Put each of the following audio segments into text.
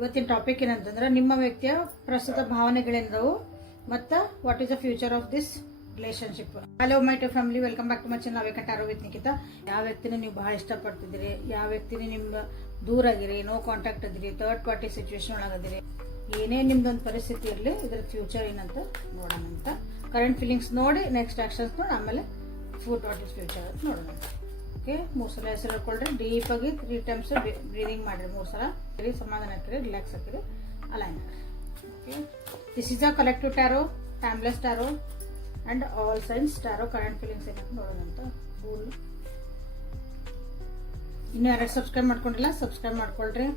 ಇವತ್ತಿನ ಟಾಪಿಕ್ ಏನಂತಂದ್ರೆ ನಿಮ್ಮ ವ್ಯಕ್ತಿಯ ಪ್ರಸ್ತುತ ಭಾವನೆಗಳೇನದವು ಮತ್ತು what is the future of this relationship. Hello my to family, welcome back to my channel awakened arrow with Nikhita. ಯಾವ ವ್ಯಕ್ತಿನ ನೀವು ಬಹಳ ಇಷ್ಟಪಡ್ತಿದ್ದೀರಿ, ಯಾವ ವ್ಯಕ್ತಿನ ನಿಮ್ಮ ದೂರ ಆಗಿರಿ, ನೋ ಕಾಂಟ್ಯಾಕ್ಟ್ ಅದಿರಿ, ಥರ್ಡ್ ಪಾರ್ಟಿ ಸಿಚುವೇಶನ್ ಒಳಗದಿರಿ, ಏನೇ ನಿಮ್ದೊಂದು ಪರಿಸ್ಥಿತಿ ಇರಲಿ ಇದ್ರ ಫ್ಯೂಚರ್ ಏನಂತ ನೋಡೋಣ ಅಂತ. ಕರೆಂಟ್ ಫೀಲಿಂಗ್ಸ್ ನೋಡಿ ನೆಕ್ಸ್ಟ್ ಆಕ್ಷನ್ಸ್ ನೋಡಿ ಆಮೇಲೆ ಫುಡ್ ವಾಟ್ ಇಸ್ ಫ್ಯೂಚರ್ ಅಂತ ನೋಡೋಣ. ಓಕೆ, 3 ಸಲ ಹೆಸರು ಹೇಳ್ಕೊಳ್ರಿ, ಡೀಪಾಗಿ 3 ಟೈಮ್ಸ್ ಬ್ರೀದಿಂಗ್ ಮಾಡಿರಿ, 3 ಸಲ ಸಮಾಧಾನ ಹಾಕಿರಿ, ರಿಲ್ಯಾಕ್ಸ್ ಹಾಕಿರಿ, ಅಲೈನ್ ಆಗಿರಿ. Okay, this is a collective tarot, timeless tarot and all signs tarot. Current feelings ಏನಂತ ನೋಡೋಣ ಅಂತ. ಫುಲ್ ಇನ್ನು ಯಾರ್ಯಾರು ಸಬ್ಸ್ಕ್ರೈಬ್ ಮಾಡ್ಕೊಂಡಿಲ್ಲ ಸಬ್ಸ್ಕ್ರೈಬ್ ಮಾಡ್ಕೊಳ್ರಿ.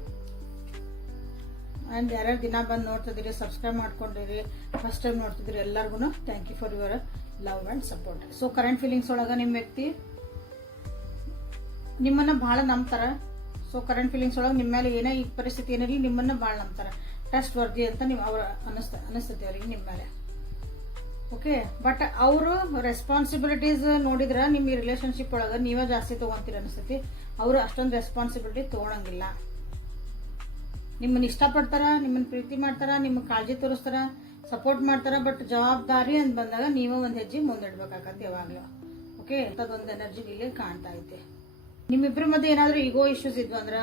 ಆ್ಯಂಡ್ ಯಾರ್ಯಾರು ದಿನ ಬಂದು ನೋಡ್ತಿದ್ದೀರಿ, ಸಬ್ಸ್ಕ್ರೈಬ್ ಮಾಡ್ಕೊಂಡಿರಿ, ಫಸ್ಟ್ ಟೈಮ್ ನೋಡ್ತಿದ್ದೀರಿ, ಎಲ್ಲರಿಗೂ thank you for your love and support. So current feelings ಒಳಗೆ ನಿಮ್ಮ ವ್ಯಕ್ತಿ ನಿಮ್ಮನ್ನ ಭಾಳ ನಂಬ್ತಾರ. ಸೊ ಕರೆಂಟ್ ಫೀಲಿಂಗ್ಸ್ ಒಳಗೆ ನಿಮ್ಮ ಮೇಲೆ ಏನೇ ಈ ಪರಿಸ್ಥಿತಿ ಏನಿರಲಿ ನಿಮ್ಮನ್ನ ಭಾಳ ನಂಬ್ತಾರ, ಟ್ರಸ್ಟ್ ವರ್ದಿ ಅಂತ ನೀವು ಅವ್ರ ಅನಿಸ್ತೈತಿ ಅವ್ರಿಗೆ ನಿಮ್ಮ ಮೇಲೆ. ಓಕೆ, ಬಟ್ ಅವರು ರೆಸ್ಪಾನ್ಸಿಬಿಲಿಟೀಸ್ ನೋಡಿದ್ರೆ ನಿಮ್ಮ ಈ ರಿಲೇಶನ್ಶಿಪ್ ಒಳಗೆ ನೀವೇ ಜಾಸ್ತಿ ತೊಗೊಂತೀರ ಅನಿಸ್ತೈತಿ. ಅವರು ಅಷ್ಟೊಂದು ರೆಸ್ಪಾನ್ಸಿಬಿಲಿಟಿ ತೊಗೊಳಂಗಿಲ್ಲ. ನಿಮ್ಮನ್ನ ಇಷ್ಟಪಡ್ತಾರ, ನಿಮ್ಮನ್ನ ಪ್ರೀತಿ ಮಾಡ್ತಾರ, ನಿಮಗೆ ಕಾಳಜಿ ತೋರಿಸ್ತಾರ, ಸಪೋರ್ಟ್ ಮಾಡ್ತಾರ. ಬಟ್ ಜವಾಬ್ದಾರಿ ಅಂತ ಬಂದಾಗ ನೀವೇ ಒಂದು ಹೆಜ್ಜೆ ಮುಂದಿಡ್ಬೇಕಾಗತ್ತೆ ಯಾವಾಗಲೂ. ಓಕೆ, ಅಂಥದ್ದೊಂದು ಎನರ್ಜಿ ಇಲ್ಲಿ ಕಾಣ್ತಾ ಐತೆ. ನಿಮ್ಮಿಬ್ಬರ ಮಧ್ಯೆ ಏನಾದರೂ ಈಗೋ ಇಶ್ಯೂಸ್ ಇದ್ವು ಅಂದ್ರೆ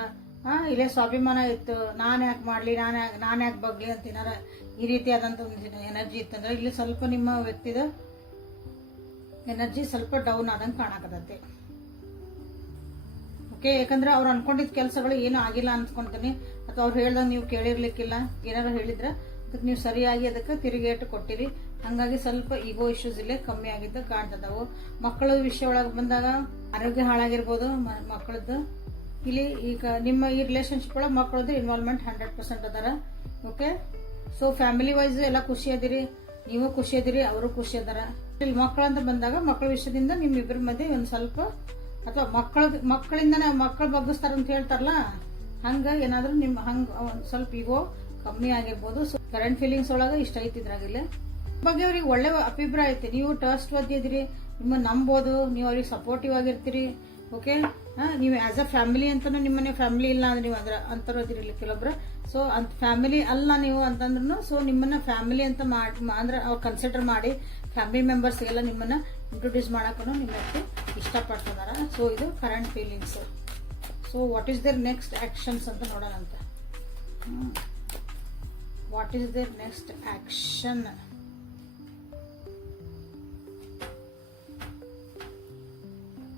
ಇಲ್ಲೇ ಸ್ವಾಭಿಮಾನ ಇತ್ತು, ನಾನು ಯಾಕೆ ಮಾಡಲಿ, ನಾನು ಯಾಕೆ ಬಗ್ಲಿ ಅಂತ ಏನಾರ ಈ ರೀತಿಯಾದಂಥ ಒಂದು ಎನರ್ಜಿ ಇತ್ತಂದ್ರೆ ಇಲ್ಲಿ ಸ್ವಲ್ಪ ನಿಮ್ಮ ವ್ಯಕ್ತಿದ ಎನರ್ಜಿ ಸ್ವಲ್ಪ ಡೌನ್ ಆದಂಗೆ ಕಾಣಕತ್ತೈತಿ. ಓಕೆ, ಯಾಕಂದ್ರೆ ಅವ್ರು ಅನ್ಕೊಂಡಿದ್ದ ಕೆಲಸಗಳು ಏನು ಆಗಿಲ್ಲ ಅನ್ಸ್ಕೊಂತೀನಿ, ಅಥವಾ ಅವ್ರು ಹೇಳ್ದಂಗೆ ನೀವು ಕೇಳಿರ್ಲಿಕ್ಕಿಲ್ಲ, ಏನಾರು ಹೇಳಿದ್ರೆ ಅದಕ್ಕೆ ನೀವು ಸರಿಯಾಗಿ ಅದಕ್ಕೆ ತಿರುಗೇಟು ಕೊಟ್ಟಿರಿ. ಹಂಗಾಗಿ ಸ್ವಲ್ಪ ಈಗೋ ಇಶ್ಯೂಸ್ ಇಲ್ಲೇ ಕಮ್ಮಿ ಆಗಿದ್ದು ಕಾಣ್ತದವು. ಮಕ್ಕಳ ವಿಷಯ ಒಳಗೆ ಬಂದಾಗ ಆರೋಗ್ಯ ಹಾಳಾಗಿರ್ಬೋದು ಮಕ್ಕಳದ್ದು. ಇಲ್ಲಿ ಈಗ ನಿಮ್ಮ ಈ ರಿಲೇಶನ್ಶಿಪ್ ಒಳಗೆ ಮಕ್ಕಳದ್ದು ಇನ್ವಾಲ್ವ್ಮೆಂಟ್ 100% ಅದಾರ. ಓಕೆ, ಸೊ ಫ್ಯಾಮಿಲಿ ವೈಸ್ ಎಲ್ಲ ಖುಷಿ ಅದಿರಿ, ನೀವು ಖುಷಿ ಅದಿರಿ, ಅವರು ಖುಷಿ ಅದಾರ. ಇಲ್ಲಿ ಮಕ್ಕಳಂತ ಬಂದಾಗ ಮಕ್ಕಳ ವಿಷಯದಿಂದ ನಿಮ್ಮಿಬ್ಬರ ಮಧ್ಯೆ ಒಂದು ಸ್ವಲ್ಪ ಅಥವಾ ಮಕ್ಕಳಿಂದ ಮಕ್ಕಳು ಬಗ್ಗಿಸ್ತಾರ ಅಂತ ಹೇಳ್ತಾರಲ್ಲ, ಹಂಗ ಏನಾದ್ರೂ ನಿಮ್ಮ ಹಂಗ ಒಂದು ಸ್ವಲ್ಪ ಈಗೋ ಕಮ್ಮಿ ಆಗಿರ್ಬೋದು. ಸೊ ಕರೆಂಟ್ ಫೀಲಿಂಗ್ಸ್ ಒಳಗೆ ಇಷ್ಟ ಐತಿದ್ರಾಗಿಲ್ಲ ಬಗ್ಗೆ ಅವ್ರಿಗೆ ಒಳ್ಳೆ ಅಭಿಪ್ರಾಯ ಐತಿ. ನೀವು ಟ್ರಸ್ಟ್ ಒದ್ದಿದ್ರಿ, ನಿಮ್ಮನ್ನ ನಂಬೋದು, ನೀವು ಅವ್ರಿಗೆ ಸಪೋರ್ಟಿವ್ ಆಗಿರ್ತೀರಿ. ಓಕೆ, ನೀವು ಆಸ್ ಅ ಫ್ಯಾಮಿಲಿ ಅಂತಾನು ನಿಮ್ಮನೆ ಫ್ಯಾಮಿಲಿ ಇಲ್ಲ ಅಂದ್ರೆ ನೀವು ಅದ್ರ ಅಂತರೋದಿರಲಿ ಕೆಲವೊಬ್ರು. ಸೊ ಅಂತ ಫ್ಯಾಮಿಲಿ ಅಲ್ಲ ನೀವು ಅಂತಂದ್ರೂ ಸೊ ನಿಮ್ಮನ್ನ ಫ್ಯಾಮಿಲಿ ಅಂತ ಅಂದ್ರೆ ಅವ್ರು ಕನ್ಸಿಡರ್ ಮಾಡಿ ಫ್ಯಾಮಿಲಿ ಮೆಂಬರ್ಸ್ಗೆಲ್ಲ ನಿಮ್ಮನ್ನ ಇಂಟ್ರೊಡ್ಯೂಸ್ ಮಾಡಕ್ಕೂ ನಿಮ್ಮ ಇಷ್ಟಪಡ್ತಿದಾರ. ಸೊ ಇದು current feelings. So what is their next actions ಅಂತ ನೋಡೋಣ ಅಂತ. What is their next action?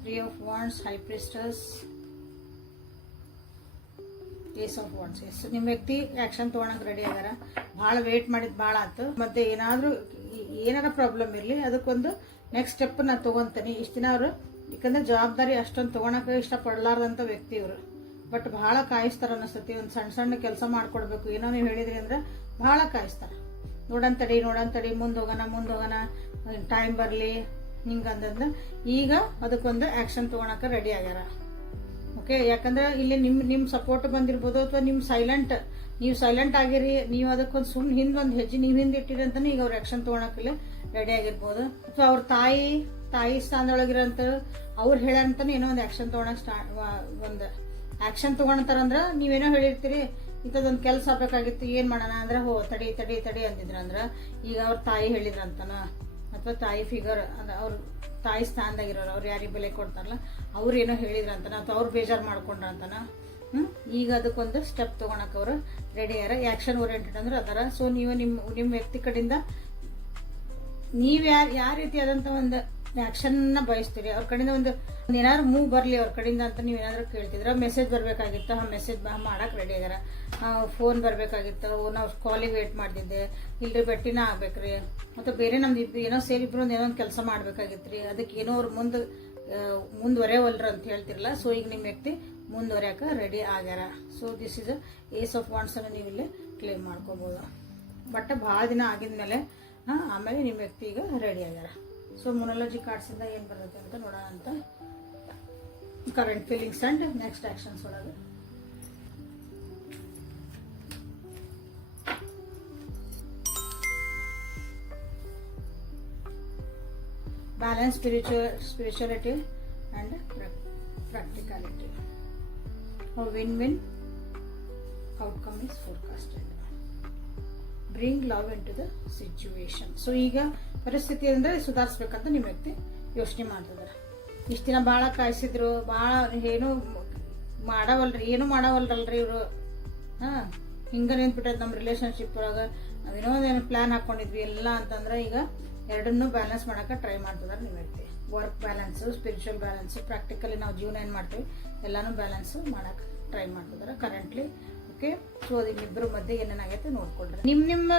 Three of Wands, High Priestess, Ace of Wands. Yes, ನಿಮ್ಮ ವ್ಯಕ್ತಿ ಆಕ್ಷನ್ ತೊಗೊಳಕ್ಕೆ ರೆಡಿ ಆಗ್ಯಾರ. ಭಾಳ ವೇಟ್ ಮಾಡಿದ್ ಭಾಳ ಆಯ್ತು. ಮತ್ತೆ ಏನಾರ ಪ್ರಾಬ್ಲಮ್ ಇರಲಿ ಅದಕ್ಕೊಂದು ನೆಕ್ಸ್ಟ್ ಸ್ಟೆಪ್ ನಾನು ತೊಗೊತೀನಿ. ಇಷ್ಟು ದಿನ ಅವರು ಯಾಕಂದ್ರೆ ಜವಾಬ್ದಾರಿ ಅಷ್ಟೊಂದು ತೊಗೊಳಕ್ಕೆ ಇಷ್ಟಪಡಲಾರ್ದಂಥ ವ್ಯಕ್ತಿ ಇವರು. ಬಟ್ ಭಾಳ ಕಾಯಿಸ್ತಾರ ಅನಿಸ್ತತಿ. ಒಂದು ಸಣ್ಣ ಸಣ್ಣ ಕೆಲಸ ಮಾಡ್ಕೊಡ್ಬೇಕು ಏನೋ ನೀವು ಹೇಳಿದ್ರಿ ಅಂದ್ರೆ ಭಾಳ ಕಾಯಿಸ್ತಾರ. ನೋಡಂತಡಿ ಮುಂದೆ ಹೋಗೋಣ, ಟೈಮ್ ಬರಲಿ ಹಿಂಗಂದ್ರೆ ಈಗ ಅದಕ್ಕೊಂದು ಆಕ್ಷನ್ ತೊಗೊಳಕ್ಕೆ ರೆಡಿ ಆಗ್ಯಾರ. ಓಕೆ, ಯಾಕಂದ್ರೆ ಇಲ್ಲಿ ನಿಮ್ಮ ಸಪೋರ್ಟ್ ಬಂದಿರ್ಬೋದು, ಅಥವಾ ನೀವು ಸೈಲೆಂಟ್ ಆಗಿರಿ, ನೀವು ಅದಕ್ಕೊಂದು ಸುಮ್ಮನೆ ಹಿಂದೊಂದು ಹೆಜ್ಜೆ ನೀವು ಹಿಂದೆ ಇಟ್ಟಿರಿ ಅಂತಾನೆ ಈಗ ಅವ್ರು ಆಕ್ಷನ್ ತೊಗೊಳಕ್ಕೆ ರೆಡಿ ಆಗಿರ್ಬೋದು. ಅಥವಾ ಅವ್ರ ತಾಯಿ ಸ್ಥಾನದೊಳಗಿರೋಂಥ ಅವ್ರು ಹೇಳಂತಾನೆ ಏನೋ ಒಂದು ಆಕ್ಷನ್ ತೊಗೊಳಕ್ಕೆ ಒಂದು ಆಕ್ಷನ್ ತೊಗೊಳತಾರಂದ್ರೆ ನೀವೇನೋ ಹೇಳಿರ್ತೀರಿ, ಇಂಥದ್ದೊಂದು ಕೆಲಸ ಆಗ್ಬೇಕಾಗಿತ್ತು, ಏನ್ ಮಾಡೋಣ ಅಂದ್ರೆ ತಡಿ ಅಂದಿದ್ರಂದ್ರ ಈಗ ಅವ್ರ ತಾಯಿ ಹೇಳಿದ್ರಂತನ, ಅಥವಾ ತಾಯಿ ಫಿಗರ್ ಅಂದ್ರೆ ಅವ್ರ ತಾಯಿ ಸ್ಥಾನದಾಗಿರೋರು, ಅವ್ರು ಯಾರಿಗೆ ಬೆಲೆ ಕೊಡ್ತಾರಲ್ಲ ಅವ್ರು ಏನೋ ಹೇಳಿದ್ರಂತನ, ಅಥವಾ ಅವ್ರು ಬೇಜಾರು ಮಾಡ್ಕೊಂಡ್ರಂತನ. ಈಗ ಅದಕ್ಕೊಂದು ಸ್ಟೆಪ್ ತೊಗೊಳಕ್ಕೆ ಅವರು ರೆಡಿ ಆಗ್ಯಾರ. ಆಕ್ಷನ್ ಓರಿಯೆಂಟೆಡ್ ಅಂದ್ರೆ ಅದರ. ಸೊ ನೀವು ನಿಮ್ಮ ವ್ಯಕ್ತಿ ಕಡೆಯಿಂದ ನೀವು ಯಾವ ರೀತಿಯಾದಂಥ ಒಂದು ಆಕ್ಷನ್ನ ಬಯಸ್ತೀರಿ, ಅವ್ರ ಕಡೆಯಿಂದ ಒಂದು ಏನಾದ್ರು ಮೂವ್ ಬರಲಿ ಅವ್ರ ಕಡೆಯಿಂದ ಅಂತ ನೀವು ಏನಾದ್ರು ಕೇಳ್ತಿದ್ರ. ಮೆಸೇಜ್ ಬರಬೇಕಾಗಿತ್ತು, ಮೆಸೇಜ್ ಮಾಡಕ್ಕೆ ರೆಡಿ ಆಗ್ಯಾರ. ಫೋನ್ ಬರಬೇಕಾಗಿತ್ತು, ನಾವು ಕಾಲಿಗೆ ವೇಟ್ ಮಾಡ್ತಿದ್ದೆ, ಇಲ್ರಿ ಭೇಟಿನ ಆಗ್ಬೇಕ್ರಿ, ಮತ್ತು ಬೇರೆ ನಮ್ದು ಏನೋ ಸೇರಿಬ್ರು ಏನೋ ಒಂದು ಕೆಲಸ ಮಾಡ್ಬೇಕಾಗಿತ್ತು ರೀ, ಅದಕ್ಕೆ ಏನೋ ಅವ್ರು ಮುಂದುವರೆಯವಲ್ರ ಅಂತ ಹೇಳ್ತಿರಲ್ಲ. ಸೊ ಈಗ ನಿಮ್ಮ ವ್ಯಕ್ತಿ ಮುಂದುವರ್ಯಾಕ ರೆಡಿ ಆಗ್ಯಾರ. So this is Ace of Wands ಅನ್ನು ನೀವು ಇಲ್ಲಿ ಕ್ಲೇಮ್ ಮಾಡ್ಕೋಬಹುದು. ಬಟ್ ಭಾಳ ದಿನ ಆಗಿದ್ಮೇಲೆ ಆಮೇಲೆ ನಿಮ್ಮ ವ್ಯಕ್ತಿ ಈಗ ರೆಡಿ ಆಗ್ಯಾರ. ಸೊ ಮೊನಾಲಜಿ ಕಾರ್ಡ್ಸಿಂದ ಏನು ಬರುತ್ತೆ ಅಂತ ನೋಡೋಣ ಅಂತ. Current feelings and next actions ಒಳಗೆ balance, spirituality and practicality. Win win outcome is forecasted. Bring love into the situation. So ಈಗ ಪರಿಸ್ಥಿತಿ ಅಂದ್ರೆ ಸುಧಾರಿಸ್ಬೇಕಂತ ನಿಮ್ಮ ವ್ಯಕ್ತಿ ಯೋಚನೆ ಮಾಡ್ತಿದಾರೆ. ಇಷ್ಟ ದಿನ ಭಾಳ ಕಾಯಿಸಿದ್ರು, ಭಾಳ ಏನು ಮಾಡವಲ್ರಲ್ರಿ ಇವರು. ಹಿಂಗ ನಿಂತ್ಬಿಟ್ಟದ ನಮ್ಮ ರಿಲೇಶನ್ಶಿಪ್ ಒಳಗೆ. ನಾವೇನೋ ಒಂದು ಪ್ಲಾನ್ ಹಾಕೊಂಡಿದ್ವಿ ಎಲ್ಲ ಅಂತಂದ್ರೆ ಈಗ ಎರಡನ್ನೂ ಬ್ಯಾಲೆನ್ಸ್ ಮಾಡಕ್ಕೆ ಟ್ರೈ ಮಾಡ್ತಿದಾರೆ ನಿಮ್ಮ ವ್ಯಕ್ತಿ. Work balance, spiritual balance, practically ನಾವು ಜೀವನ ಏನು ಮಾಡ್ತೀವಿ ಎಲ್ಲಾನು ಬ್ಯಾಲೆನ್ಸ್ ಮಾಡಕ್ಕೆ ಟ್ರೈ ಮಾಡ್ತಿದಾರೆ ಕರೆಂಟ್ಲಿ. ಓಕೆ, ಸೊ ಅದು ನಿಮ್ಮಿಬ್ಬರ ಮಧ್ಯೆ ಏನೇನಾಗೈತೆ ನೋಡ್ಕೊಳ್ರಿ. ನಿಮ್ಮ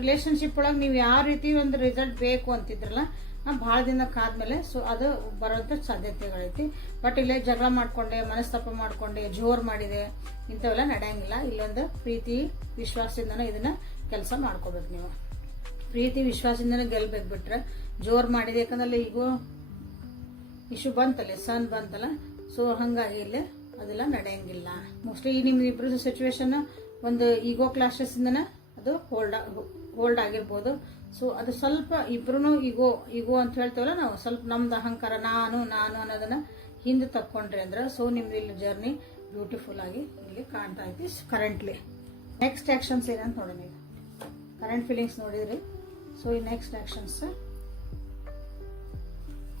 ರಿಲೇಶನ್ಶಿಪ್ ಒಳಗೆ ನೀವು ಯಾವ ರೀತಿ ಒಂದು ರಿಸಲ್ಟ್ ಬೇಕು ಅಂತಿದ್ರಲ್ಲ, ಭಾಳ ದಿನಕ್ಕಾದ್ಮೇಲೆ ಸೊ ಅದು ಬರೋಂಥ ಸಾಧ್ಯತೆಗಳೈತಿ. ಬಟ್ ಇಲ್ಲೇ ಜಗಳ ಮಾಡ್ಕೊಂಡೆ, ಮನಸ್ತಾಪ ಮಾಡ್ಕೊಂಡೆ, ಜೋರ್ ಮಾಡಿದೆ, ಇಂಥವೆಲ್ಲ ನಡೆಯಂಗಿಲ್ಲ. ಇಲ್ಲೊಂದು ಪ್ರೀತಿ ವಿಶ್ವಾಸದಿಂದನೇ ಇದನ್ನ ಕೆಲಸ ಮಾಡ್ಕೋಬೇಕು ನೀವು. ಪ್ರೀತಿ ವಿಶ್ವಾಸದಿಂದನೇ ಗೆಲ್ಬೇಕು. ಬಿಟ್ರೆ ಜೋರ್ ಮಾಡಿದೆ, ಯಾಕಂದ್ರೆ ಈಗೋ ಇಶ್ಯೂ ಬಂತಲ್ಲ, ಸನ್ ಬಂತಲ್ಲ, ಸೊ ಹಂಗಾಗಿ ಇಲ್ಲೇ ಅದೆಲ್ಲ ನಡೆಯಂಗಿಲ್ಲ. ಮೋಸ್ಟ್ಲಿ ಈ ನಿಮ್ಮ ಇಬ್ರು ಸಿಚುವೇಶನ್ ಒಂದು ಈಗೋ ಕ್ಲಾಶಸ್ ಇಂದನ ಅದು ಹೋಲ್ಡ್ ಆಗಿರ್ಬೋದು. ಸೊ ಅದು ಸ್ವಲ್ಪ ಇಬ್ರು ಈಗೋ ಅಂತ ಹೇಳ್ತೇವಲ್ಲ ನಾವು, ಸ್ವಲ್ಪ ನಮ್ದು ಅಹಂಕಾರ ನಾನು ಅನ್ನೋದನ್ನ ಹಿಂದೆ ತಕ್ಕೊಂಡ್ರಿ ಅಂದ್ರೆ ಸೊ ನಿಮ್ದು ಇಲ್ಲಿ ಜರ್ನಿ ಬ್ಯೂಟಿಫುಲ್ ಆಗಿ ಇಲ್ಲಿ ಕಾಣ್ತಾ ಐತಿ ಕರೆಂಟ್ಲಿ. ನೆಕ್ಸ್ಟ್ ಆಕ್ಷನ್ಸ್ ಏನಂತ ನೋಡೋಣ. ಈಗ ಕರೆಂಟ್ ಫೀಲಿಂಗ್ಸ್ ನೋಡಿದ್ರಿ. ಸೊ ಈ next actions,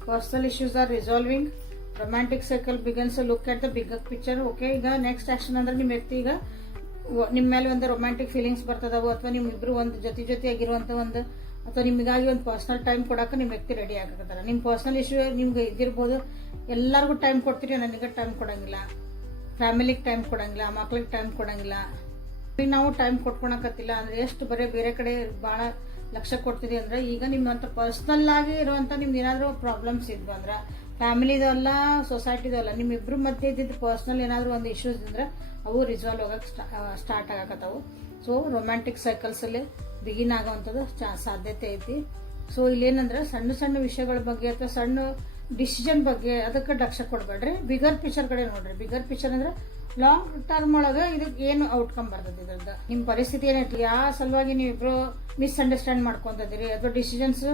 personal issues are resolving, romantic circle begins look at the bigger picture. Okay, ಈಗ ನೆಕ್ಸ್ಟ್ ಆಕ್ಷನ್ ಅಂದ್ರೆ ನಿಮ್ಮ ವ್ಯಕ್ತಿ ಈಗ ನಿಮ್ಮ ಮೇಲೆ ಒಂದು ರೊಮ್ಯಾಂಟಿಕ್ ಫೀಲಿಂಗ್ಸ್ ಬರ್ತದವು, ಅಥವಾ ನಿಮ್ಮಿಬ್ರು ಒಂದು ಜೊತೆಯಾಗಿರುವಂತ ಒಂದು, ಅಥವಾ ನಿಮಗಾಗಿ ಒಂದು ಪರ್ಸನಲ್ ಟೈಮ್ ಕೊಡಕ್ಕೆ ನಿಮ್ಮ ವ್ಯಕ್ತಿ ರೆಡಿ ಆಗಕತ್ತಾರ. ನಿಮ್ಮ ಪರ್ಸನಲ್ ಇಶ್ಯೂ ನಿಮ್ಗೆ ಇದಿರ್ಬೋದು, ಎಲ್ಲರಿಗೂ ಟೈಮ್ ಕೊಡ್ತೀರಿ, ನನಗೆ ಟೈಮ್ ಕೊಡಂಗಿಲ್ಲ, ಫ್ಯಾಮಿಲಿಗೆ ಟೈಮ್ ಕೊಡಂಗಿಲ್ಲ, ಮಕ್ಳಿಗೆ ಟೈಮ್ ಕೊಡಂಗಿಲ್ಲ, ನಾವು ಟೈಮ್ ಕೊಟ್ಕೊಳಕತ್ತಿಲ್ಲ ಅಂದ್ರೆ ಎಷ್ಟು ಬರೀ ಬೇರೆ ಕಡೆ ಭಾಳ ಲಕ್ಷ್ಯ ಕೊಡ್ತೀರಿ ಅಂದ್ರೆ, ಈಗ ನಿಮ್ಮಂತ ಪರ್ಸನಲ್ ಆಗಿ ಇರುವಂತ ನಿಮ್ದು ಏನಾದ್ರು ಪ್ರಾಬ್ಲಮ್ಸ್ ಇದ್ವು ಅಂದ್ರೆ, ಫ್ಯಾಮಿಲಿದು ಅಲ್ಲ ಸೊಸೈಟಿದು ಅಲ್ಲ, ನಿಮ್ಮಿಬ್ರು ಮಧ್ಯೆ ಇದ್ದಿದ್ದು ಪರ್ಸನಲ್ ಏನಾದ್ರು ಒಂದು ಇಶ್ಯೂಸ್ ಅಂದ್ರೆ ಅವು ರಿಸಾಲ್ವ್ ಆಗಕ್ಕೆ ಸ್ಟಾರ್ಟ್ ಆಗಕತ್ತಾವು. ಸೊ ರೊಮ್ಯಾಂಟಿಕ್ ಸೈಕಲ್ಸ್ ಅಲ್ಲಿ ಬಿಗಿನ್ ಆಗುವಂಥದ್ದು ಸಾಧ್ಯತೆ ಐತಿ. ಸೊ ಇಲ್ಲೇನಂದ್ರೆ ಸಣ್ಣ ಸಣ್ಣ ವಿಷಯಗಳ ಬಗ್ಗೆ ಅಥವಾ ಸಣ್ಣ ಡಿಸಿಷನ್ ಬಗ್ಗೆ ಅದಕ್ಕೆ ಲಕ್ಷ್ಯ ಕೊಡ್ಬೇಡ್ರಿ, ಬಿಗರ್ ಪಿಕ್ಚರ್ ಕಡೆ ನೋಡ್ರಿ. ಬಿಗರ್ ಪಿಕ್ಚರ್ ಅಂದ್ರೆ ಲಾಂಗ್ ಟರ್ಮ್ ಒಳಗ ಇದಕ್ಕೆ ಏನು ಔಟ್ಕಮ್ ಬರ್ತದೆ, ಇದ್ರದ್ದು ನಿಮ್ ಪರಿಸ್ಥಿತಿ ಏನೈತಿ, ಯಾವ ಸಲುವಾಗಿ ನೀವಿಬ್ರು ಮಿಸ್ಅಂಡರ್ಸ್ಟ್ಯಾಂಡ್ ಮಾಡ್ಕೊಂತಿದ್ದೀರಿ ಅಥವಾ ಡಿಸಿಷನ್ಸ್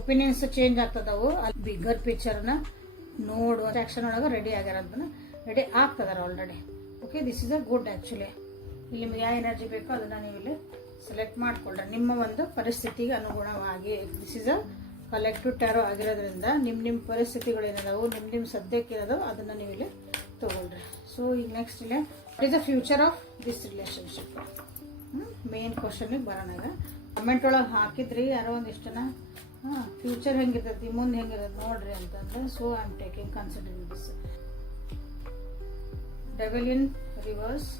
ಒಪಿನಿಯನ್ಸ್ ಚೇಂಜ್ ಆಗ್ತದವು, ಅಲ್ಲಿ ಬಿಗರ್ ಪಿಕ್ಚರ್ ನ ನೋಡುವ ಆಕ್ಷನ್ ಒಳಗ ರೆಡಿ ಆಗ್ಯಾರ ಅಂತ ರೆಡಿ ಆಗ್ತದಾರ already. Okay, this is a good. Actually ಇಲ್ಲಿ ನಿಮ್ಗೆ ಯಾವ ಎನರ್ಜಿ ಬೇಕೋ ಅದನ್ನ ನೀವು ಇಲ್ಲಿ ಸೆಲೆಕ್ಟ್ ಮಾಡ್ಕೊಳ್ರಿ ನಿಮ್ಮ ಒಂದು ಪರಿಸ್ಥಿತಿಗೆ ಅನುಗುಣವಾಗಿ. This is a collective tarot ಆಗಿರೋದ್ರಿಂದ ನಿಮ್ಮ ಪರಿಸ್ಥಿತಿಗಳು ಏನದಾವು, ನಿಮ್ಮ ಸದ್ಯಕ್ಕೆ ಇರೋದು ಅದನ್ನ ನೀವು ಇಲ್ಲಿ ತಗೊಳ್ರಿ. ಸೊ ಈಗ ನೆಕ್ಸ್ಟ್ ಇಲ್ಲಿ what is the future of this relationship, main question ಬರೋಣ. ಕಮೆಂಟ್ ಒಳಗೆ ಹಾಕಿದ್ರಿ ಯಾರೋ ಒಂದಿಷ್ಟು ಜನ, ಫ್ಯೂಚರ್ ಹೆಂಗಿರ್ತೈತಿ, ಮುಂದೆ ಹೆಂಗಿರ್ತೈತಿ ನೋಡ್ರಿ ಅಂತಂದ್ರೆ. So I am taking considering this. Devil in reverse,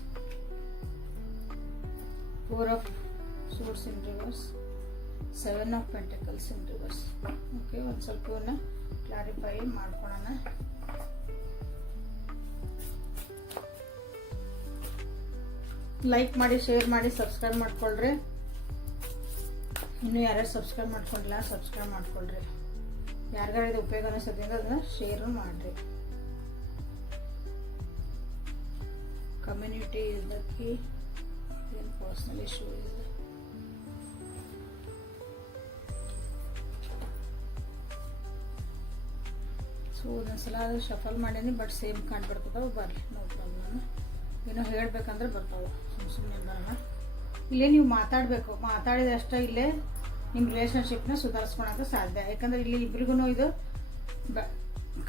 four of swords in reverse, 7 of pentacles in reverse. Okay, ಒಂದು ಸ್ವಲ್ಪ ಕ್ಲಾರಿಫೈ ಮಾಡ್ಕೊಳ್ಳೋಣ. ಲೈಕ್ ಮಾಡಿ, ಶೇರ್ ಮಾಡಿ, ಸಬ್ಸ್ಕ್ರೈಬ್ ಮಾಡ್ಕೊಳ್ರಿ. ಇನ್ನು ಯಾರ್ಯಾರು ಸಬ್ಸ್ಕ್ರೈಬ್ ಮಾಡ್ಕೊಂಡಿಲ್ಲ ಸಬ್ಸ್ಕ್ರೈಬ್ ಮಾಡ್ಕೊಳ್ರಿ. ಯಾರಿಗಾರ ಇದು ಉಪಯೋಗ ಅನಿಸೋದ್ರಿಂದ ಅದನ್ನ ಶೇರ್ ಮಾಡ್ರಿ. Community is the key, personal issue is. So ಒಂದೊಂದ್ಸಲ ಅದು ಶಫಲ್ ಮಾಡೀನಿ, ಬಟ್ ಸೇಮ್ ಕಾಣ್ಬಿಡ್ತದವು. ಬರ್ಲಿ, ನೋ ಪ್ರಾಬ್ಲಮ್. ಏನೋ ಹೇಳ್ಬೇಕಂದ್ರೆ ಬರ್ತಾವೆ, ಸುಮ್ಮನೆ ಬರೋಣ. ಇಲ್ಲೇ ನೀವು ಮಾತಾಡಬೇಕು, ಮಾತಾಡಿದಷ್ಟೇ ಇಲ್ಲೇ ನಿಮ್ಮ ರಿಲೇಶನ್ಶಿಪ್ನ ಸುಧಾರಿಸ್ಕೊಳಕ್ಕೆ ಸಾಧ್ಯ. ಯಾಕಂದ್ರೆ ಇಲ್ಲಿ ಇಬ್ರಿಗೂ ಇದು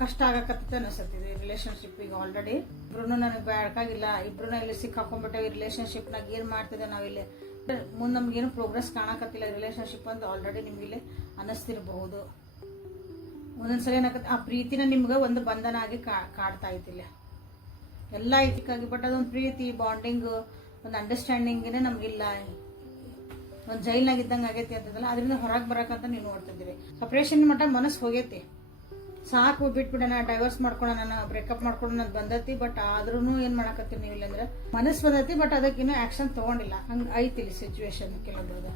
ಕಷ್ಟ ಆಗಕತ್ತ ಅನಿಸತ್ತಿದೆ ರಿಲೇಶನ್ಶಿಪ್. ಈಗ ಆಲ್ರೆಡಿ ಇಬ್ರು ನನಗೆ ಬೇಡಕ್ಕಾಗಿಲ್ಲ, ಇಬ್ರು ಇಲ್ಲಿ ಸಿಕ್ಕಾಕೊಂಡ್ಬಿಟ್ಟೆ ಈ ರಿಲೇಶನ್ಶಿಪ್ನಾಗ ಏನು ಮಾಡ್ತಿದ್ದೆ ನಾವಿಲ್ಲಿ, ಮುಂದೆ ನಮ್ಗೇನು ಪ್ರೋಗ್ರೆಸ್ ಕಾಣಕತ್ತಿಲ್ಲ ರಿಲೇಶನ್ಶಿಪ್ ಅಂತ ಆಲ್ರೆಡಿ ನಿಮ್ಗೆ ಇಲ್ಲಿ ಅನಿಸ್ತಿರಬಹುದು. ಒಂದೊಂದ್ಸಲ ಏನಾಗತ್ತೆ, ಆ ಪ್ರೀತಿನ ನಿಮ್ಗೆ ಒಂದು ಬಂಧನ ಆಗಿ ಕಾಡ್ತಾ ಐತಿಲ್ಲ, ಎಲ್ಲ ಐತಿಕ್ಕಾಗಿ. ಬಟ್ ಅದೊಂದು ಪ್ರೀತಿ, ಬಾಂಡಿಂಗ್, ಒಂದು ಅಂಡರ್ಸ್ಟ್ಯಾಂಡಿಂಗ್ ನಮ್ಗಿಲ್ಲ, ಒಂದು ಜೈಲ್ನಾಗ ಇದ್ದಂಗೆ ಆಗೈತಿ ಅಂತದಲ್ಲ, ಅದರಿಂದ ಹೊರಗೆ ಬರಕಂತ ನೀವು ನೋಡ್ತಿದ್ದೀರಿ. ಸಪ್ರೇಷನ್ ಮಟ್ಟ ಮನಸ್ಸು ಹೋಗೈತಿ, ಸಾಕು ಬಿಟ್ಬಿಡೋಣ, ಡೈವರ್ಸ್ ಮಾಡ್ಕೊಳ್ಳೋಣ, ಬ್ರೇಕಪ್ ಮಾಡ್ಕೊಳ್ಳೋಣ ಅಂತ ಬಂದೈತಿ. ಬಟ್ ಆದ್ರೂ ಏನ್ ಮಾಡಕತ್ತೀವಿ ನೀವು ಇಲ್ಲಂದ್ರೆ ಮನಸ್ಸು ಬಂದೈತಿ, ಬಟ್ ಅದಕ್ಕಿನ್ನೂ ಆಕ್ಷನ್ ತಗೊಂಡಿಲ್ಲ. ಹಂಗ ಐತಿಲ್ಲಿ ಸಿಚುವೇಶನ್ ಕೆಲವೊಂದ್ರದ.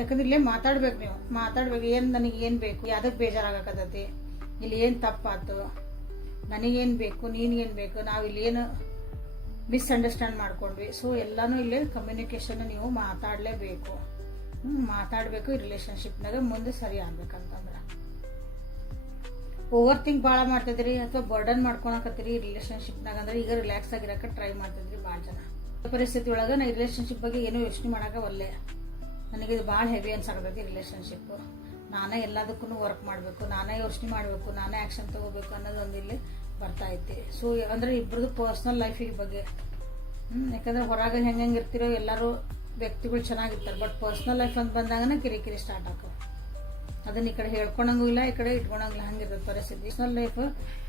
ಯಾಕಂದ್ರೆ ಇಲ್ಲೇ ಮಾತಾಡ್ಬೇಕು, ನೀವು ಮಾತಾಡ್ಬೇಕು. ನನಗೆ ಏನ್ ಬೇಕು, ಯಾವ್ದಕ್ ಬೇಜಾರಾಗಕತ್ತೈತಿ, ಇಲ್ಲಿ ಏನ್ ತಪ್ಪಾತು, ನನಗೇನ್ ಬೇಕು, ನೀನ್ಗೇನ್ ಬೇಕು, ನಾವಿಲ್ಲಿ ಏನು ಮಿಸ್ಅಂಡರ್ಸ್ಟ್ಯಾಂಡ್ ಮಾಡ್ಕೊಂಡ್ವಿ. ಸೊ ಎಲ್ಲಾನು ಇಲ್ಲಿ ಕಮ್ಯುನಿಕೇಶನ್ ನೀವು ಮಾತಾಡ್ಲೇಬೇಕು. ಮಾತಾಡ್ಬೇಕು ಈ ರಿಲೇಶನ್ಶಿಪ್ನಾಗ ಮುಂದೆ ಸರಿ ಆಗ್ಬೇಕಂತಂದ್ರ. ಓವರ್ ಥಿಂಕ್ ಭಾಳ ಮಾಡ್ತಿದ್ರಿ ಅಥವಾ ಬರ್ಡನ್ ಮಾಡ್ಕೊಳಕತ್ತೀರಿ ರಿಲೇಶನ್ಶಿಪ್ನಾಗ ಅಂದ್ರೆ ಈಗ ರಿಲ್ಯಾಕ್ಸ್ ಆಗಿರಕ್ಕೆ ಟ್ರೈ ಮಾಡ್ತಿದ್ರಿ ಭಾಳ ಜನ. ಪರಿಸ್ಥಿತಿ ಒಳಗೆ ನಾ ರಿಲೇಶನ್ಶಿಪ್ ಬಗ್ಗೆ ಏನೂ ಯೋಚನೆ ಮಾಡಕ್ಕೆ ಒಲ್ಲೆ. ನನಗೆ ಇದು ಭಾಳ ಹೆವಿ ಅನ್ಸಾಕತೈತಿ ರಿಲೇಶನ್ಶಿಪ್. ನಾನೇ ಎಲ್ಲದಕ್ಕೂ ವರ್ಕ್ ಮಾಡಬೇಕು, ನಾನೇ ಯೋಚನೆ ಮಾಡಬೇಕು, ನಾನೇ ಆ್ಯಕ್ಷನ್ ತಗೋಬೇಕು ಅನ್ನೋದು ಒಂದು ಇಲ್ಲಿ ಬರ್ತಾ ಐತಿ. ಸೊ ಅಂದರೆ ಇಬ್ಬರದು ಪರ್ಸ್ನಲ್ ಲೈಫಿಗೆ ಬಗ್ಗೆ. ಯಾಕಂದ್ರೆ ಹೊರಗೆ ಹೆಂಗೆ ಇರ್ತಿರೋ ಎಲ್ಲರೂ ವ್ಯಕ್ತಿಗಳು ಚೆನ್ನಾಗಿರ್ತಾರೆ, ಬಟ್ ಪರ್ಸ್ನಲ್ ಲೈಫ್ ಅಂತ ಬಂದಾಗನ ಕಿರಿಕಿರಿ ಸ್ಟಾರ್ಟ್ ಆಕವು. ಅದನ್ನ ಈ ಕಡೆ ಹೇಳ್ಕೊಳಂಗೂ ಇಲ್ಲ, ಈ ಕಡೆ ಇಟ್ಕೊಳಂಗಿಲ್ಲ, ಹಂಗಿರ್ತದೆ ಪರಿಸ್ಥಿತಿ. ಪರ್ಸ್ನಲ್ ಲೈಫ್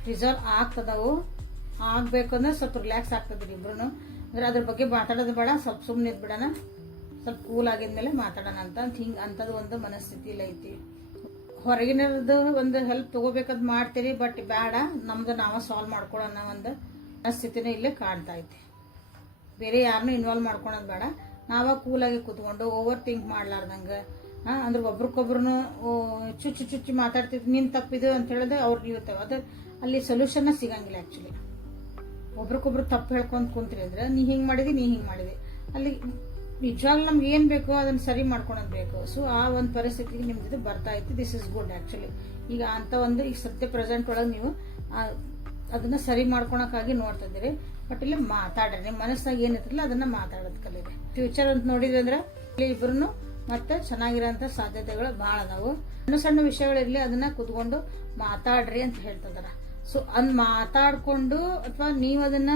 ರಿಸಾಲ್ವ್ ಆಗ್ತದವು. ಆಗಬೇಕು ಅಂದ್ರೆ ಸ್ವಲ್ಪ ರಿಲ್ಯಾಕ್ಸ್ ಆಗ್ತದ್ರಿ ಇಬ್ರು. ಅಂದ್ರೆ ಅದ್ರ ಬಗ್ಗೆ ಮಾತಾಡೋದು ಬೇಡ, ಸ್ವಲ್ಪ ಸುಮ್ಮನೆ ಬಿಡೋಣ, ಸ್ವಲ್ಪ ಕೂಲ್ ಆಗಿದ್ಮೇಲೆ ಮಾತಾಡೋಣ ಅಂತ ಹಿಂಗೆ ಅಂಥದ್ದು ಒಂದು ಮನಸ್ಥಿತಿ ಇಲ್ಲ ಐತಿ. ಹೊರಗಿನದು ಒಂದು ಹೆಲ್ಪ್ ತಗೋಬೇಕಂತ ಮಾಡ್ತೀರಿ, ಬಟ್ ಬೇಡ, ನಮ್ದು ನಾವ ಸಾಲ್ವ್ ಮಾಡ್ಕೊಳ್ಳೋಣ ಒಂದು ಮನಸ್ಥಿತಿನ ಇಲ್ಲೇ ಕಾಣ್ತಾ ಐತಿ. ಬೇರೆ ಯಾರನ್ನೂ ಇನ್ವಾಲ್ವ್ ಮಾಡ್ಕೊಳೋದು ಬೇಡ, ನಾವ ಕೂಲಾಗಿ ಕೂತ್ಕೊಂಡು ಓವರ್ ಥಿಂಕ್ ಮಾಡ್ಲಾರ್ದಂಗೆ. ಅಂದ್ರೆ ಒಬ್ರಿಗೊಬ್ರು ಚುಚ್ಚಿ ಮಾತಾಡ್ತಿದ್ ನಿನ್ ತಪ್ಪಿದು ಅಂತ ಹೇಳಿದ್ರೆ ಅವ್ರಿಗೆ ಇರ್ತವೆ. ಅದು ಅಲ್ಲಿ ಸೊಲ್ಯೂಷನ್ ಸಿಗಂಗಿಲ್ಲ. ಆಕ್ಚುಲಿ ಒಬ್ರಿಗೊಬ್ರು ತಪ್ಪು ಹೇಳ್ಕೊಂಡ್ ಕುಂತ್ರಿ ಅಂದ್ರೆ ನೀ ಹಿಂಗ್ ಮಾಡಿದಿ, ನೀ ಹಿಂಗ್ ಮಾಡಿದಿ, ಅಲ್ಲಿ ನಿಜವಾಗ್ಲೂ ನಮ್ಗೆ ಏನ್ ಬೇಕೋ ಅದನ್ನ ಸರಿ ಮಾಡ್ಕೊಳೋದ್ ಬೇಕು. ಸೊ ಆ ಒಂದು ಪರಿಸ್ಥಿತಿಗೆ ನಿಮ್ದು ಬರ್ತಾ ಐತಿ. This is good actually. ಈಗ ಅಂತ ಒಂದು ಈಗ ಸದ್ಯ ಪ್ರೆಸೆಂಟ್ ಒಳಗೆ ನೀವು ಅದನ್ನ ಸರಿ ಮಾಡ್ಕೊಳಕ್ಕಾಗಿ ನೋಡ್ತಾ ಇದ್ದೀರಿ. ಬಟ್ ಇಲ್ಲಿ ಮಾತಾಡ್ರಿ, ನಿಮ್ಮ ಮನಸ್ಸಾಗ ಏನಿರ್ತಲ್ಲ ಅದನ್ನ ಮಾತಾಡೋದ್ ಕಲೀರಿ. ಫ್ಯೂಚರ್ ಅಂತ ನೋಡಿದ್ವಿ ಅಂದ್ರೆ ಇಬ್ರು ಮತ್ತೆ ಚೆನ್ನಾಗಿರೋಂಥ ಸಾಧ್ಯತೆಗಳು ಭಾಳ ಅದಾವು. ಸಣ್ಣ ಸಣ್ಣ ವಿಷಯಗಳಿರ್ಲಿ ಅದನ್ನ ಕುತ್ಕೊಂಡು ಮಾತಾಡ್ರಿ ಅಂತ ಹೇಳ್ತಿದಾರ. ಸೊ ಮಾತಾಡ್ಕೊಂಡು ಅಥವಾ ನೀವು ಅದನ್ನ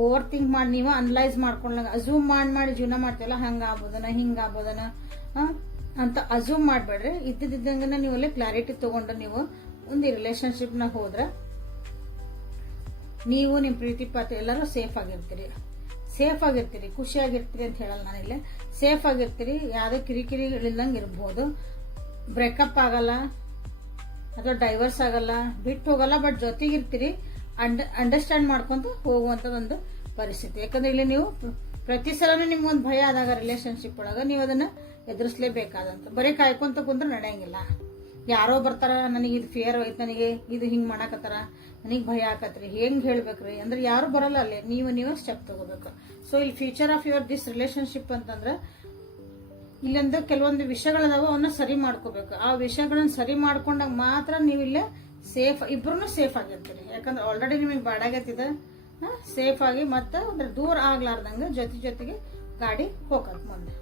ಓವರ್ ಥಿಂಕ್ ಮಾಡಿ ನೀವು ಅನಲೈಸ್ ಮಾಡ್ಕೊಂಡಾಗ ಅಝೂಮ್ ಮಾಡಿ ಜೀವನ ಮಾಡ್ತೀವಲ್ಲ, ಹಂಗ ಆಗ್ಬೋದನ ಹಿಂಗ ಆಗ್ಬೋದನ ಅಂತ ಅಝೂಮ್ ಮಾಡ್ಬೇಡ್ರಿ. ಇದ್ದಿದ್ದಂಗನ ನೀವು ಅಲ್ಲೇ ಕ್ಲಾರಿಟಿ ತಗೊಂಡು ನೀವು ಒಂದು ರಿಲೇಶನ್ಶಿಪ್ ನ ಹೋದ್ರೆ ನೀವು ನಿಮ್ ಪ್ರೀತಿ ಪಾತ್ರ ಎಲ್ಲರೂ ಸೇಫ್ ಆಗಿರ್ತೀರಿ, ಖುಷಿಯಾಗಿರ್ತೀರಿ ಅಂತ ಹೇಳಲ್ಲ ನಾನಿಲ್ಲ. ಸೇಫ್ ಆಗಿರ್ತೀರಿ, ಯಾವುದೇ ಕಿರಿಕಿರಿಗಳಿಲ್ದಂಗೆ ಇರ್ಬೋದು. ಬ್ರೇಕಪ್ ಆಗಲ್ಲ ಅಥವಾ ಡೈವರ್ಸ್ ಆಗಲ್ಲ, ಬಿಟ್ಟು ಹೋಗಲ್ಲ, ಬಟ್ ಜೊತೆಗಿರ್ತೀರಿ. ಅಂಡರ್ಸ್ಟ್ಯಾಂಡ್ ಮಾಡ್ಕೊಂತ ಹೋಗುವಂತ ಒಂದು ಪರಿಸ್ಥಿತಿ. ಯಾಕಂದ್ರೆ ಇಲ್ಲಿ ನೀವು ಪ್ರತಿ ಸಲನೂ ನಿಮ್ಗೊಂದು ಭಯ ಆದಾಗ ರಿಲೇಶನ್ಶಿಪ್ ಒಳಗ ನೀವು ಅದನ್ನ ಎದುರಿಸಲೇಬೇಕಾದಂತ. ಬರೀ ಕಾಯ್ಕೊಂತ ಕುಂದ್ರೆ ನಡೆಯಂಗಿಲ್ಲ. ಯಾರೋ ಬರ್ತಾರ, ನನಗೆ ಇದು ಫಿಯರ್ ಐತೆ, ನನಗೆ ಇದು ಹಿಂಗ್ ಮಾಡಾಕತ್ತಾರ, ನನಗೆ ಭಯ ಆಕತ್ರಿ, ಹೆಂಗ್ ಹೇಳ್ಬೇಕ್ರಿ ಅಂದ್ರೆ ಯಾರು ಬರಲ್ಲ. ಅಲ್ಲಿ ನೀವು ಸ್ಟೆಪ್ ತಗೋಬೇಕು. ಸೊ ಇಲ್ಲಿ future of your this relationship ಅಂತಂದ್ರೆ ಇಲ್ಲೊಂದು ಕೆಲವೊಂದು ವಿಷಯಗಳದಾವ, ಅವನ್ನ ಸರಿ ಮಾಡ್ಕೋಬೇಕು. ಆ ವಿಷಯಗಳನ್ನ ಸರಿ ಮಾಡ್ಕೊಂಡಾಗ ಮಾತ್ರ ನೀವು ಇಲ್ಲೇ ಇಬ್ರು ಸೇಫ್ ಆಗಿರ್ತೀರಿ. ಯಾಕಂದ್ರೆ ಆಲ್ರೆಡಿ ನಿಮಗೆ ಬಾಡಾಗತ್ತಿದೆ, ಸೇಫ್ ಆಗಿ ಮತ್ತೆ ಅಂದ್ರೆ ದೂರ ಆಗ್ಲಾರ್ದಂಗ ಜೊತೆಗೆ ಗಾಡಿ ಹೋಗತ್ ಮುಂದೆ.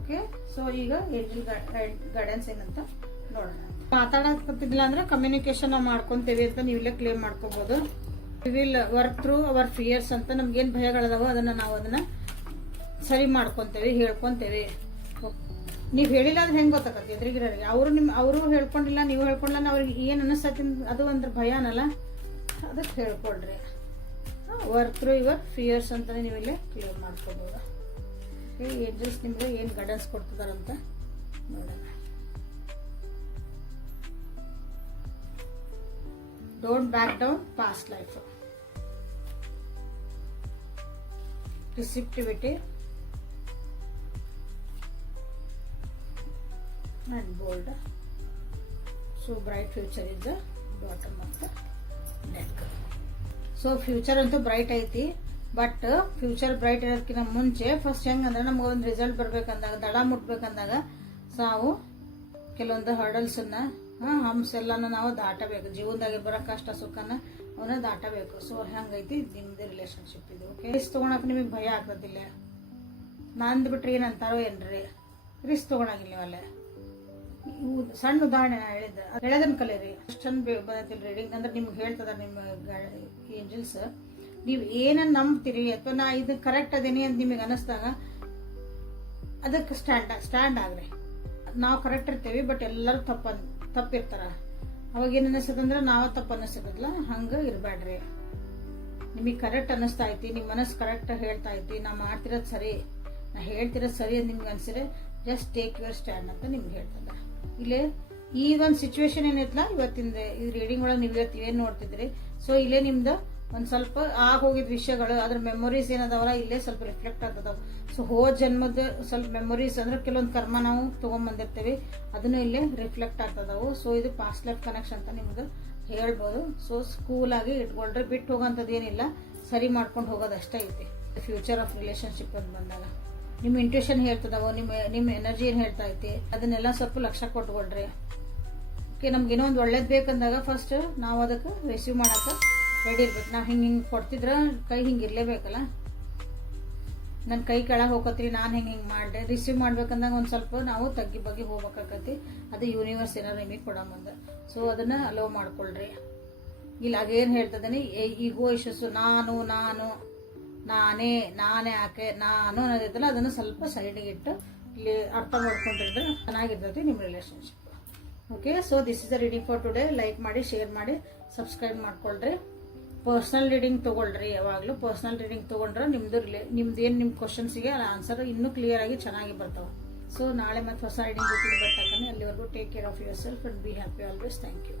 ಓಕೆ, ಸೊ ಈಗ ಏಂಜಲ್ ಗೈಡೆನ್ಸ್ ಏನಂತ ನೋಡೋಣ. ಮಾತಾಡಕ್ತಿದ್ದಿಲ್ಲ ಅಂದ್ರೆ ಕಮ್ಯುನಿಕೇಶನ್ ನಾವು ಮಾಡ್ಕೊಂತೇವೆ ಅಂತ ನೀವು ಇಲ್ಲೇ ಕ್ಲೇಮ್ ಮಾಡ್ಕೋಬಹುದು. We will work through our fierce ಅಂತ ನಮ್ಗೆ ಏನ್ ಭಯಗಳದಾವ ನಾವು ಅದನ್ನ ಸರಿ ಮಾಡ್ಕೊಂತೇವೆ, ಹೇಳ್ಕೊಂತೇವೆ. ನೀವ್ ಹೇಳಿಲ್ಲ ಅಂದ್ರೆ ಹೆಂಗ್ ಗೊತ್ತಾಗತ್ತೆ ಎದುರಿಗಿರೋರಿಗೆ? ಅವರು ಹೇಳ್ಕೊಂಡಿಲ್ಲ, ನೀವು ಹೇಳ್ಕೊಂಡಿಲ್ಲ, ಅವ್ರಿಗೆ ಏನ್ ಅನಿಸ್ತತಿ ಅದು ಅಂದ್ರೆ ಭಯ ಅನ್ನಲ್ಲ, ಅದಕ್ಕೆ ಹೇಳ್ಕೊಳ್ರಿ. ವರ್ಕ್ ಥ್ರೂ ಯುವರ್ ಫಿಯರ್ಸ್ ಅಂತ ನೀವು ಇಲ್ಲೇ ಕ್ಲಿಯರ್ ಮಾಡ್ಕೋಬಹುದು. ಏಂಜಲ್ಸ್ ನಿಮ್ಗೆ ಏನ್ ಗೈಡೆನ್ಸ್ ಕೊಡ್ತಿದಾರಂತ ನೋಡೋಣ. Don't back down past life, receptivity and bold. So bright future is the bottom of the deck. So future ಅಂತೂ ಬ್ರೈಟ್ ಐತಿ, ಬಟ್ ಫ್ಯೂಚರ್ ಬ್ರೈಟ್ ಇರೋದಕ್ಕಿಂತ ಮುಂಚೆ ಫಸ್ಟ್ ಹೆಂಗಂದ್ರೆ ನಮ್ಗೆ ಒಂದು ರಿಸಲ್ಟ್ ಬರ್ಬೇಕಂದಾಗ, ದಡ ಮುಟ್ಬೇಕಂದಾಗ ನಾವು ಕೆಲವೊಂದು ಹರ್ಡಲ್ಸ್ ಹಂಪ್ಸ್ ಎಲ್ಲಾನು ನಾವು ದಾಟಬೇಕು. ಜೀವನದಾಗ ಬರೋ ಕಷ್ಟ ಸುಖನ ಅವನ್ನ ದಾಟಬೇಕು. ಸೊ ಹೆಂಗೈತಿ ನಿಮ್ದು ರಿಲೇಶನ್ಶಿಪ್ ಇದು. ಓಕೆ, ರಿಸ್ಕ್ ತಗೊಳಕ್ ನಿಮಗೆ ಭಯ ಆಗ್ತದಿಲ್ಲ. ನಂದ್ ಬಿಟ್ರೆ ಏನಂತಾರೋ ಏನ್ರಿ, ರಿಸ್ಕ್ ತಗೊಳಂಗಿಲ್ಲ ಅಲ್ಲೇ. ಸಣ್ಣ ಉದಾಹರಣೆ ನಾ ಹೇಳದನ್ ಕಲೀರಿ. ಅಷ್ಟು ಚಂದ ಬಂದಿಲ್ಲ ರೀಡಿಂಗ್. ಅಂದ್ರೆ ನಿಮ್ಗೆ ಹೇಳ್ತದ ನಿಮ್ಮ ಏಂಜಲ್ಸ್, ನೀವು ಏನನ್ನ ನಂಬ್ತೀರಿ ಅಥವಾ ನಾ ಇದು ಕರೆಕ್ಟ್ ಅದೇನಿ ಅಂತ ನಿಮಗೆ ಅನಿಸ್ದಾಗ ಅದಕ್ಕೆ ಸ್ಟ್ಯಾಂಡ್ ಆಗ್ರಿ. ನಾವು ಕರೆಕ್ಟ್ ಇರ್ತೀವಿ, ಬಟ್ ಎಲ್ಲರೂ ತಪ್ಪಿರ್ತಾರ. ಅವಾಗ ಏನ್ ಅನಿಸ್ತದಂದ್ರೆ ನಾವ ತಪ್ಪು ಅನಿಸ್ತದಲ್ಲ, ಹಂಗ ಇರ್ಬೇಡ್ರಿ. ನಿಮಗೆ ಕರೆಕ್ಟ್ ಅನಿಸ್ತಾ ಐತಿ, ನಿಮ್ಮ ಮನಸ್ಸು ಕರೆಕ್ಟ್ ಹೇಳ್ತಾ ಐತಿ, ನಾ ಮಾಡ್ತಿರೋದು ಸರಿ, ನಾ ಹೇಳ್ತಿರೋದು ಸರಿ ಅಂತ ನಿಮ್ಗೆ ಅನ್ಸಿದ್ರೆ ಜಸ್ಟ್ ಟೇಕ್ ಯುವರ್ ಸ್ಟ್ಯಾಂಡ್ ಅಂತ ನಿಮ್ಗೆ ಹೇಳ್ತದ. ಇಲ್ಲೇ ಈ ಒಂದು ಸಿಚುವೇಶನ್ ಏನೈತಲ್ಲ ಇವತ್ತಿಂದ ಈ ರೀಡಿಂಗ್ ಒಳಗೆ ನೀವು ಇವತ್ತು ಏನ್ ನೋಡ್ತಿದ್ರಿ, ಸೊ ಇಲ್ಲೇ ನಿಮ್ದು ಒಂದ್ ಸ್ವಲ್ಪ ಹೋಗಿದ್ ವಿಷಯಗಳು, ಅದ್ರ ಮೆಮೊರೀಸ್ ಏನದಾವಲ್ಲ ಇಲ್ಲೇ ಸ್ವಲ್ಪ ರಿಫ್ಲೆಕ್ಟ್ ಆಗ್ತದವ. ಸೊ ಹೋದ್ ಜನ್ಮದ ಸ್ವಲ್ಪ ಮೆಮೊರೀಸ್ ಅಂದ್ರೆ ಕೆಲವೊಂದು ಕರ್ಮ ನಾವು ತಗೊಂಡ್ಬಂದಿರ್ತೇವೆ, ಅದನ್ನು ಇಲ್ಲೇ ರಿಫ್ಲೆಕ್ಟ್ ಆಗ್ತದವು. ಸೊ ಇದು ಪಾಸ್ಟ್ ಲೈಫ್ ಕನೆಕ್ಷನ್ ಅಂತ ನಿಮ್ಗೆ ಹೇಳ್ಬೋದು. ಸೊ ಸ್ಕೂಲ್ ಆಗಿ ಇಟ್ಕೊಳ್ರಿ, ಬಿಟ್ಟು ಹೋಗೋಂಥದ್ದು ಏನಿಲ್ಲ, ಸರಿ ಮಾಡ್ಕೊಂಡು ಹೋಗೋದಷ್ಟೇ ಐತಿ. ಫ್ಯೂಚರ್ ಆಫ್ ರಿಲೇಶನ್ಶಿಪ್ ಅಂತ ಬಂದಾಗ ನಿಮ್ಮ ಇಂಟ್ಯೂಷನ್ ಹೇಳ್ತದವು, ನಿಮ್ಮ ಎನರ್ಜಿ ಏನ್ ಹೇಳ್ತಾ ಐತಿ ಅದನ್ನೆಲ್ಲ ಸ್ವಲ್ಪ ಲಕ್ಷ್ಯ ಕೊಟ್ಕೊಳ್ರಿ. ಓಕೆ, ನಮ್ಗೆ ಏನೋ ಒಂದು ಒಳ್ಳೇದ್ ಬೇಕಂದಾಗ ಫಸ್ಟ್ ನಾವು ಅದಕ್ಕೆ ರಿಸೀವ್ ಮಾಡಕ್ಕೆ ರೆಡಿ ಇರ್ಬೇಕು. ನಾವು ಹಿಂಗೆ ಕೊಡ್ತಿದ್ರ ಕೈ ಹಿಂಗೆ ಇರ್ಲೇಬೇಕಲ್ಲ. ನನ್ನ ಕೈ ಕೆಳಗೆ ಹೋಗತ್ರಿ, ನಾನು ಹಿಂಗೆ ಮಾಡಿದೆ, ರಿಸೀವ್ ಮಾಡ್ಬೇಕಂದಾಗ ಒಂದು ಸ್ವಲ್ಪ ನಾವು ತಗ್ಗಿ ಬಗ್ಗೆ ಹೋಗ್ಬೇಕಾಕತಿ. ಅದು ಯೂನಿವರ್ಸ್ ಏನಾರು ನಿಮಗೆ ಕೊಡೋ ಮುಂದೆ. ಸೊ ಅದನ್ನು ಅಲೋ ಮಾಡ್ಕೊಳ್ರಿ. ಇಲ್ಲ ಅದೇನು ಹೇಳ್ತದನಿ, ಈಗೋ ಇಶ್ಯೂಸು, ನಾನು ನಾನೇ ಯಾಕೆ ನಾನು ಅನ್ನೋದಿದ್ದಲ್ಲ, ಅದನ್ನು ಸ್ವಲ್ಪ ಸೈಡಿಗೆ ಇಟ್ಟು ಇಲ್ಲಿ ಅರ್ಥ ಮಾಡ್ಕೊಂಡಿದ್ರೆ ಚೆನ್ನಾಗಿರ್ತೈತಿ ನಿಮ್ಮ relationship. Okay, so this is the reading for today. Like ಮಾಡಿ, ಶೇರ್ ಮಾಡಿ, ಸಬ್ಸ್ಕ್ರೈಬ್ ಮಾಡ್ಕೊಳ್ರಿ. ಪರ್ಸ್ನಲ್ ರೀಡಿಂಗ್ ತೊಗೊಳ್ರಿ. ಯಾವಾಗಲೂ ಪರ್ಸ್ನಲ್ ರೀಡಿಂಗ್ ತೊಗೊಂಡ್ರೆ ನಿಮ್ದು ಏನು ನಿಮ್ಮ ಕ್ವಶನ್ಸಿಗೆ ಆನ್ಸರ್ ಇನ್ನೂ ಕ್ಲಿಯರ್ ಆಗಿ ಚೆನ್ನಾಗಿ ಬರ್ತಾವೆ. ಸೊ ನಾಳೆ ಮತ್ತೆ ಹೊಸ ರೀಡಿಂಗ್ ಜೊತೆ ಬಟ್ ಹಾಕಿ. ಅಲ್ಲಿವರೆಗೂ take care of yourself and be happy always. Thank you.